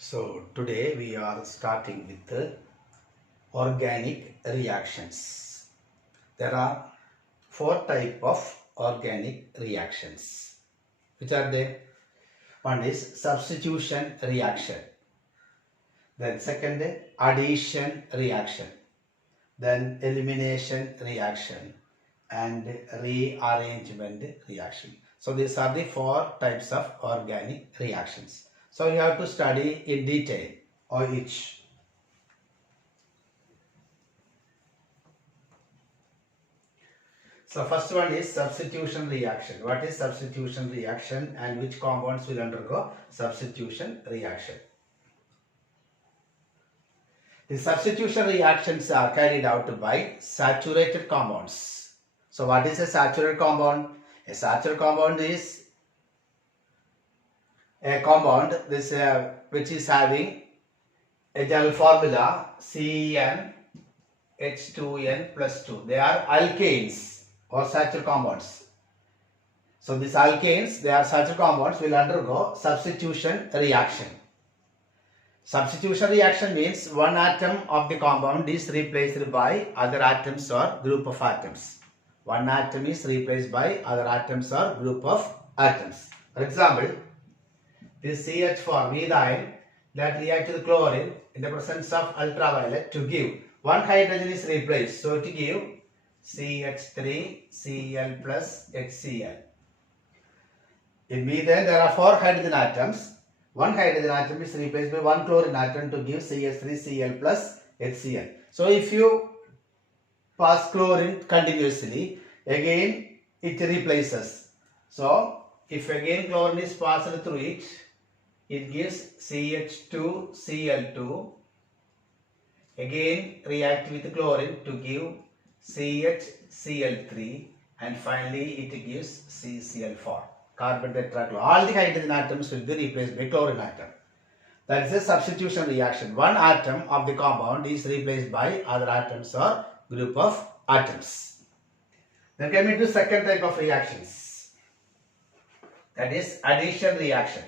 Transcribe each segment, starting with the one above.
So today we are starting with the organic reactions. There are four type of organic reactions. Which are they? One is substitution reaction. Then second addition reaction. Then elimination reaction and rearrangement reaction. So these are the four types of organic reactions. So you have to study in detail or each. So first one is substitution reaction. What is substitution reaction and which compounds will undergo substitution reaction? The substitution reactions are carried out by saturated compounds. So what is a saturated compound? A saturated compound is a compound which is having a general formula CnH2n plus 2. They are alkanes or saturated compounds. So these alkanes, they are saturated compounds, will undergo substitution reaction. Substitution reaction means one atom of the compound is replaced by other atoms or group of atoms. One atom is replaced by other atoms or group of atoms. For example, this CH form methyl that reacts with chlorine in the presence of ultraviolet to give one hydrogen is replaced. So to give CH3Cl plus HCl. In methane there are four hydrogen atoms. One hydrogen atom is replaced by one chlorine atom to give CH3Cl plus HCl. So if you pass chlorine continuously, again it replaces. So if again chlorine is passed through it, it gives CH2Cl2. Again react with chlorine to give CHCl3 and finally it gives CCl4. Carbon tetrachloride. All the hydrogen atoms will be replaced by chlorine atom. That is a substitution reaction. One atom of the compound is replaced by other atoms or group of atoms. Then coming to second type of reactions. That is addition reaction.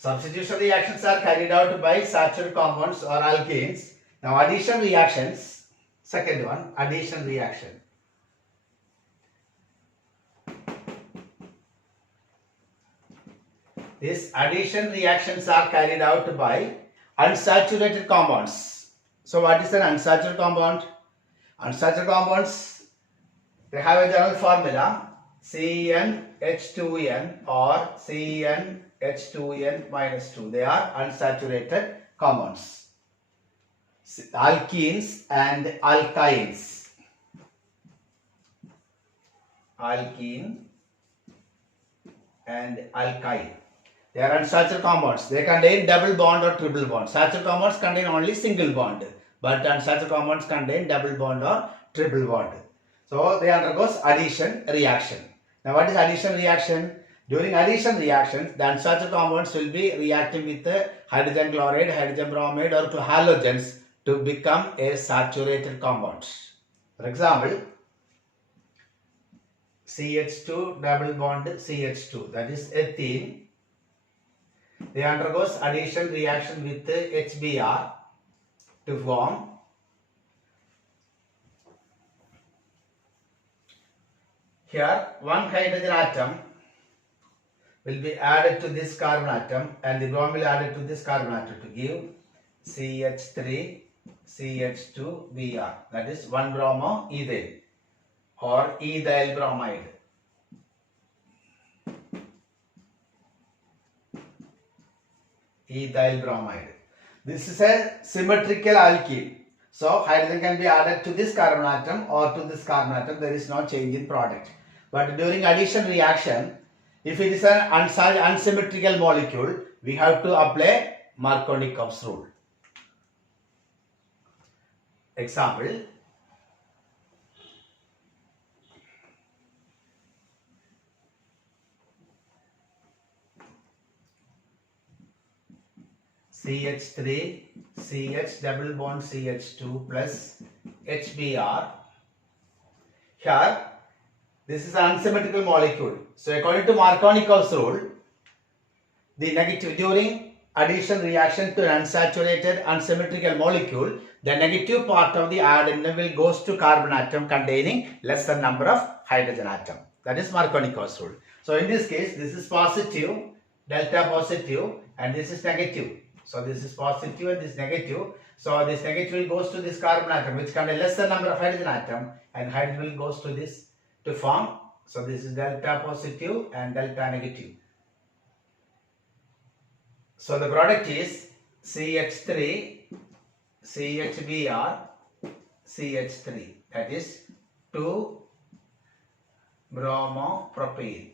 Substitution reactions are carried out by saturated compounds or alkanes. Now addition reactions, second one, addition reaction. These addition reactions are carried out by unsaturated compounds. So what is an unsaturated compound? Unsaturated compounds, they have a general formula CnH2n or CnH2n minus 2. They are unsaturated compounds. Alkenes and alkynes. Alkene and alkyne. They are unsaturated compounds. They contain double bond or triple bond. Saturated compounds contain only single bond, but unsaturated compounds contain double bond or triple bond. So they undergoes addition reaction. Now what is addition reaction? During addition reactions, the unsaturated compounds will be reacting with hydrogen chloride, hydrogen bromide or halogens to become a saturated compound. For example, CH2 double bond CH2, that is ethene. They undergoes addition reaction with HBr to form here one hydrogen atom will be added to this carbon atom and the bromine will added to this carbon atom to give CH3 CH2 Br, that is 1 bromoethyl or ethyl bromide. Ethyl bromide. This is a symmetrical alkene. So hydrogen can be added to this carbon atom or to this carbon atom. There is no change in product. But during addition reaction, if it is an unsymmetrical molecule, we have to apply Markovnikov's rule. Example. CH3, CH double bond CH2 plus HBr. Here, this is an unsymmetrical molecule. So according to Markovnikov's rule, the negative during addition reaction to an unsaturated unsymmetrical molecule, the negative part of the iodine will goes to carbon atom containing lesser number of hydrogen atom. That is Marconi-Kos rule. So in this case, this is positive, delta positive, and this is negative. So this is positive and this negative. So this negative goes to this carbon atom, which contains lesser number of hydrogen atom, and hydrogen goes to this to form. So this is delta positive and delta negative. So the product is CH3, CHBr, CH3. That is 2-bromopropane.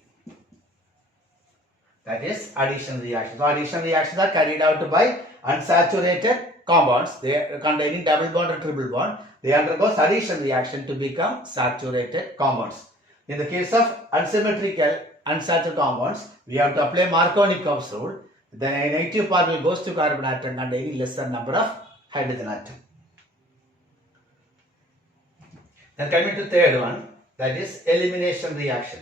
That is addition reaction. So addition reactions are carried out by unsaturated compounds. They are containing double bond or triple bond. They undergo addition reaction to become saturated compounds. In the case of unsymmetrical unsaturated compounds, we have to apply Marconi-Kos rule. The negative part will goes to carbon atom containing lesser number of hydrogen atom. Then coming to third one, that is elimination reaction.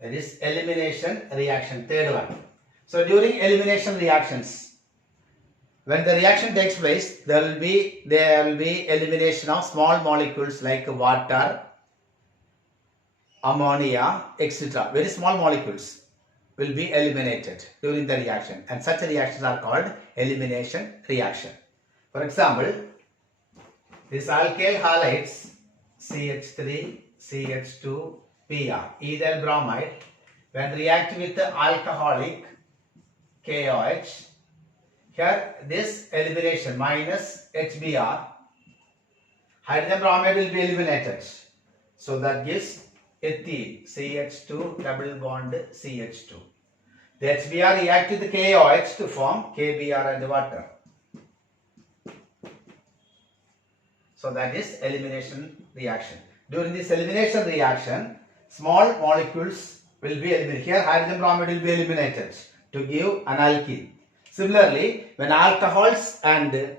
That is elimination reaction, third one. So during elimination reactions, when the reaction takes place, there will be elimination of small molecules like water, ammonia, etc. Very small molecules will be eliminated during the reaction, and such reactions are called elimination reaction. For example, this alkyl halides CH3, CH2, Pr, ethyl bromide, when react with the alcoholic KOH, here this elimination minus HBr, hydrogen bromide will be eliminated. So that gives ethene, CH2 double bond CH2. The HBr react with the KOH to form KBr and water. So that is elimination reaction. During this elimination reaction, small molecules will be eliminated. Here hydrogen bromide will be eliminated to give an alkene. Similarly, when alcohols and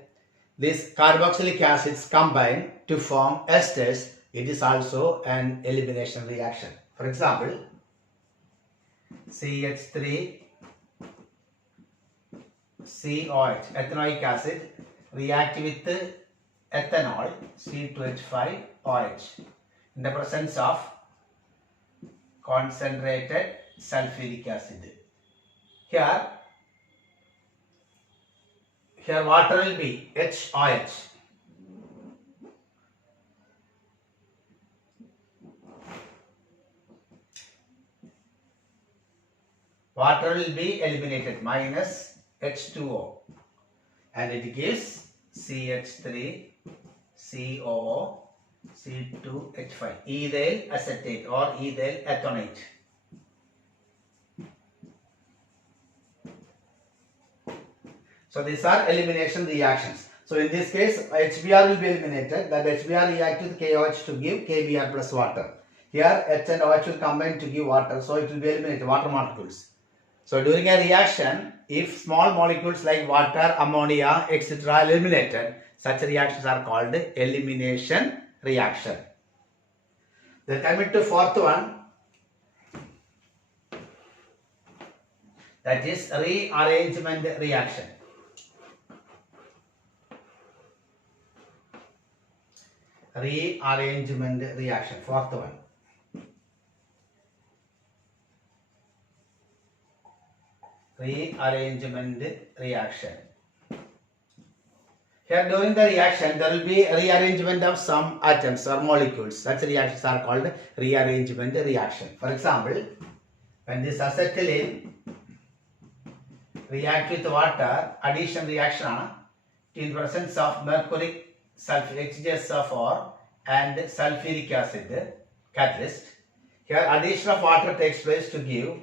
these carboxylic acids combine to form esters, it is also an elimination reaction. For example, CH3 COH, ethanoic acid, react with ethanol C2H5OH in the presence of concentrated sulfuric acid. Here water will be HOH. Water will be eliminated minus H2O, and it gives CH3 COO C2H5, ethyl acetate or ethyl ethanoate. So these are elimination reactions. So in this case, HBr will be eliminated. That HBr react with KOH to give KBr plus water. Here H and OH will combine to give water, so it will be eliminated, water molecules. So during a reaction, if small molecules like water, ammonia, etc. are eliminated, such reactions are called elimination reaction. Then coming to fourth one, that is rearrangement reaction. Rearrangement reaction, fourth one. Rearrangement reaction. Here during the reaction, there will be rearrangement of some atoms or molecules. Such reactions are called rearrangement reaction. For example, when this acetylene react with water, addition reaction in presence of mercury sulfate HGSO4 and sulfuric acid catalyst. Here addition of water takes place to give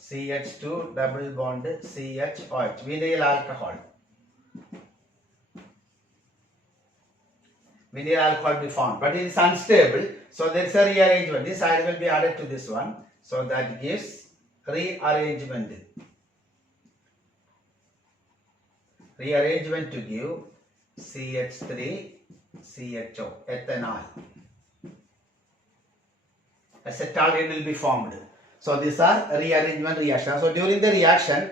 CH2 double bond CHOH, vinyl alcohol. Vinyl alcohol will be formed, but it is unstable, so there is a rearrangement. This ion will be added to this one, so that gives rearrangement. Rearrangement to give CH3, CHO, ethanol. Acetaldehyde will be formed. So these are rearrangement reactions. So during the reaction,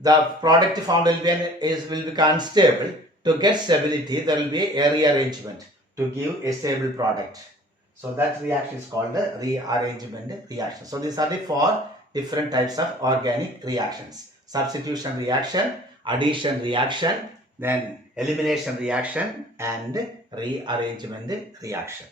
the product found will become unstable. To get stability, there will be a rearrangement to give a stable product. So that reaction is called the rearrangement reaction. So these are the 4 different types of organic reactions: substitution reaction, addition reaction, then elimination reaction, and rearrangement reaction.